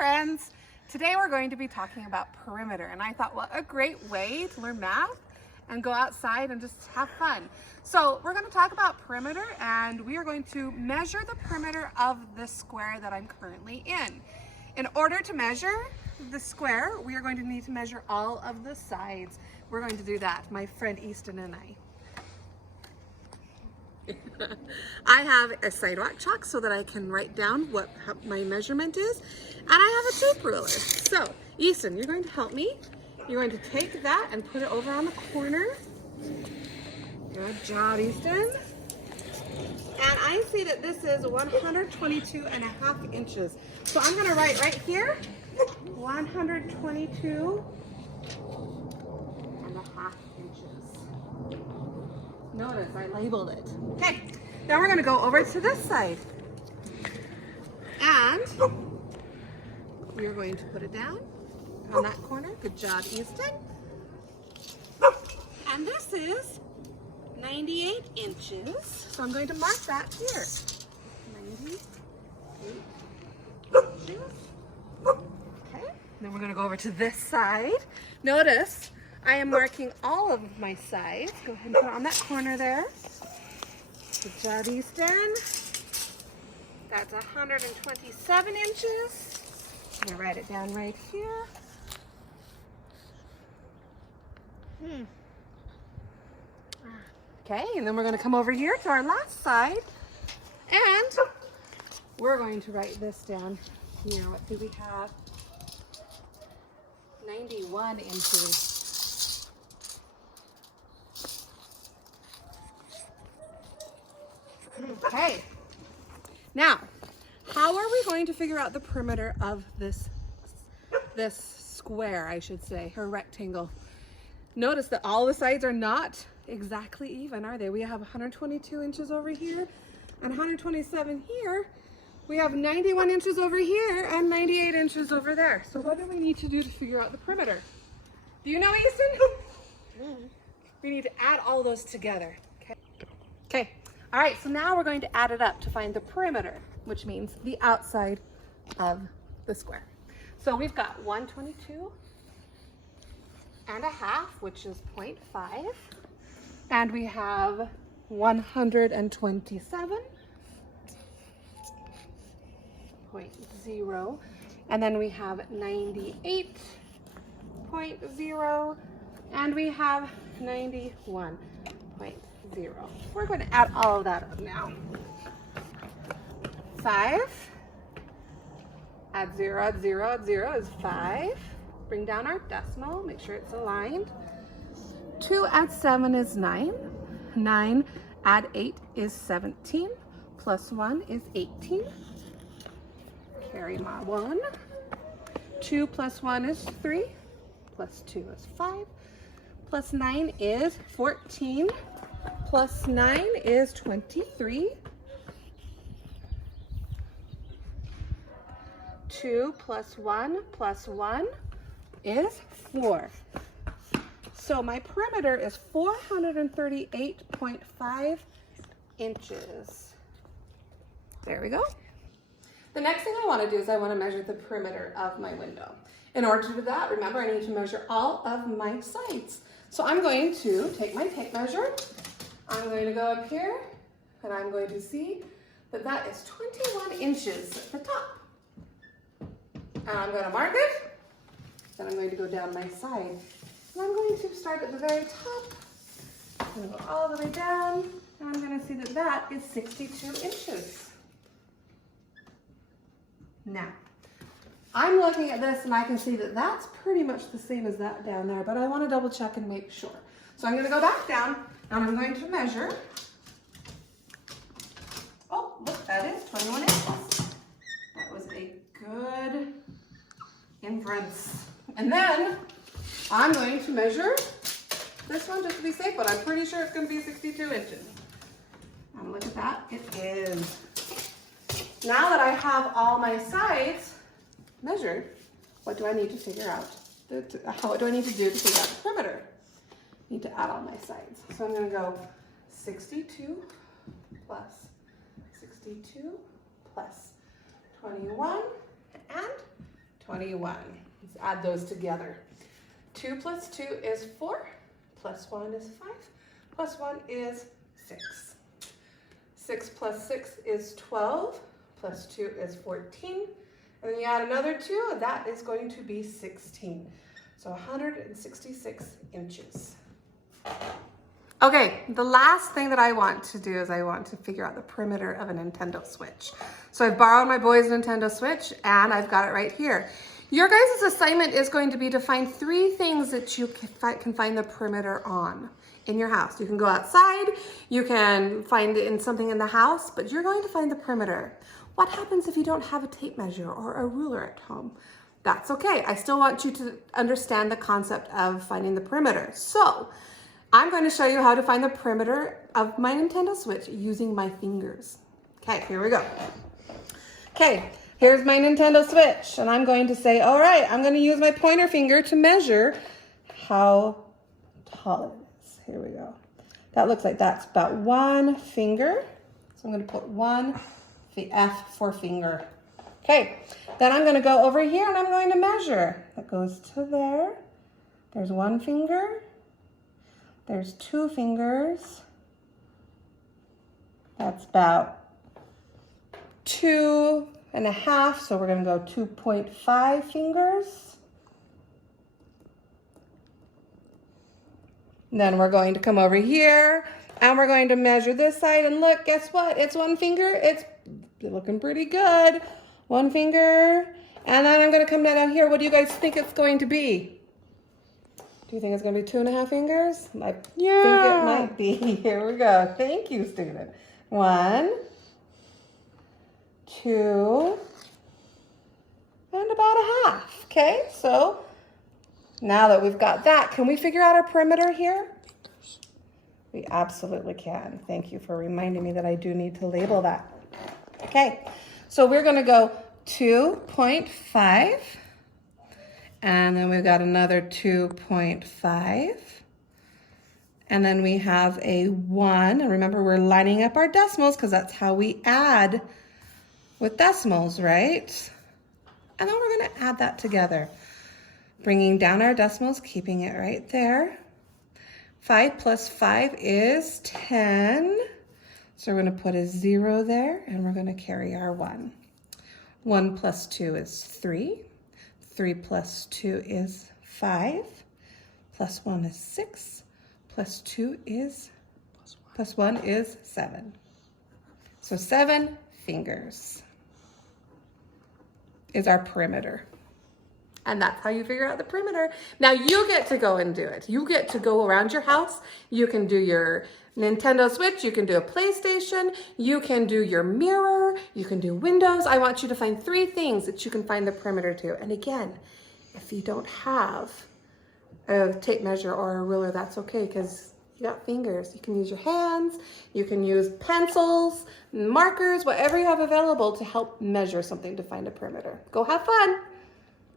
friends! Today we're going to be talking about perimeter, and I thought, what a great way to learn math and go outside and just have fun. So we're going to talk about perimeter, and we are going to measure the perimeter of the square that I'm currently in. In order to measure the square, we are going to need to measure all of the sides. We're going to do that, my friend Easton and I. I have a sidewalk chalk so that I can write down what my measurement is, and I have a tape ruler. So, Easton, you're going to help me. You're going to take that and put it over on the corner. Good job, Easton. And I see that this is 122.5 inches. So I'm going to write right here, 122.5 inches. Notice I labeled it. Okay, now we're going to go over to this side. And we're going to put it down on that corner. Good job, Easton. And this is 98 inches. So I'm going to mark that here. 98 inches. Okay, then we're going to go over to this side. Notice I am marking all of my sides. Go ahead and put it on that corner there. Good job, Easton. That's 127 inches. I'm going to write it down right here. Okay, and then we're going to come over here to our last side. And we're going to write this down here. What do we have? 91 inches. Okay, now, how are we going to figure out the perimeter of this square, I should say, or rectangle? Notice that all the sides are not exactly even, are they? We have 122 inches over here and 127 here. We have 91 inches over here and 98 inches over there. So what do we need to do to figure out the perimeter? Do you know, Easton? We need to add all those together. Okay. All right, so now we're going to add it up to find the perimeter, which means the outside of the square. So we've got 122.5, which is 0.5, and we have 127.0, and then we have 98.0, and we have 91.0. We're going to add all of that up now. 5, add 0, add 0, add 0 is 5. Bring down our decimal, make sure it's aligned. 2 add 7 is 9. 9 add 8 is 17. Plus 1 is 18. Carry my 1. 2 plus 1 is 3. Plus 2 is 5. Plus 9 is 14. Plus 9 is 23. 2 plus 1 is 4. So my perimeter is 438.5 inches. There we go. The next thing I want to do is I want to measure the perimeter of my window. In order to do that, remember I need to measure all of my sides. So I'm going to take my tape measure. I'm going to go up here and I'm going to see that that is 21 inches at the top. And I'm going to mark it. Then I'm going to go down my side. And I'm going to start at the very top. I'm going to go all the way down. And I'm going to see that that is 62 inches. Now, I'm looking at this and I can see that that's pretty much the same as that down there, but I want to double check and make sure. So I'm going to go back down and I'm going to measure. Oh, look, that is 21 inches. That was a good inference. And then I'm going to measure this one just to be safe, but I'm pretty sure it's going to be 62 inches. And look at that, it is. Now that I have all my sides measured, what do I need to figure out? What do I need to do to figure out the perimeter? I need to add all my sides. So I'm going to go 62 plus 62 plus 21 and 21. Let's add those together. 2 plus 2 is 4, plus 1 is 5, plus 1 is 6. 6 plus 6 is 12, plus 2 is 14. And then you add another 2, and that is going to be 16. So 166 inches. Okay, the last thing that I want to do is I want to figure out the perimeter of a Nintendo Switch. So I've borrowed my boy's Nintendo Switch and I've got it right here. Your guys' assignment is going to be to find 3 things that you can find the perimeter on in your house. You can go outside, you can find it in something in the house, but you're going to find the perimeter. What happens if you don't have a tape measure or a ruler at home? That's okay. I still want you to understand the concept of finding the perimeter. So I'm going to show you how to find the perimeter of my Nintendo Switch using my fingers. Okay, here we go. Okay, here's my Nintendo Switch, and I'm going to say, all right, I'm going to use my pointer finger to measure how tall it is. Here we go. That looks like that's about 1 finger. So I'm going to put 1 F for finger. Okay, then I'm going to go over here and I'm going to measure. That goes to there. There's 1 finger. There's 2 fingers. That's about 2.5, so we're going to go 2.5 fingers. And then we're going to come over here and we're going to measure this side, and look, guess what? It's 1 finger. It's looking pretty good. 1 finger. And then I'm going to come down here. What do you guys think it's going to be? Do you think it's going to be 2.5 fingers? I think it might be. Here we go. Thank you, student. 1, 2, and about a half. Okay, so now that we've got that, can we figure out our perimeter here? We absolutely can. Thank you for reminding me that I do need to label that. Okay, so we're going to go 2.5. And then we've got another 2.5. And then we have a 1. And remember, we're lining up our decimals because that's how we add with decimals, right? And then we're going to add that together. Bringing down our decimals, keeping it right there. 5 plus 5 is 10. So we're going to put a 0 there, and we're going to carry our 1. 1 plus 2 is 3. 3 plus 2 is 5, plus 1 is 6, plus 2 is, plus 1 is 7. So 7 fingers is our perimeter. And that's how you figure out the perimeter. Now you get to go and do it. You get to go around your house. You can do your Nintendo Switch, you can do a PlayStation, you can do your mirror, you can do windows. I want you to find 3 things that you can find the perimeter to. And again, if you don't have a tape measure or a ruler, that's okay, because you got fingers. You can use your hands, you can use pencils, markers, whatever you have available to help measure something to find a perimeter. Go have fun.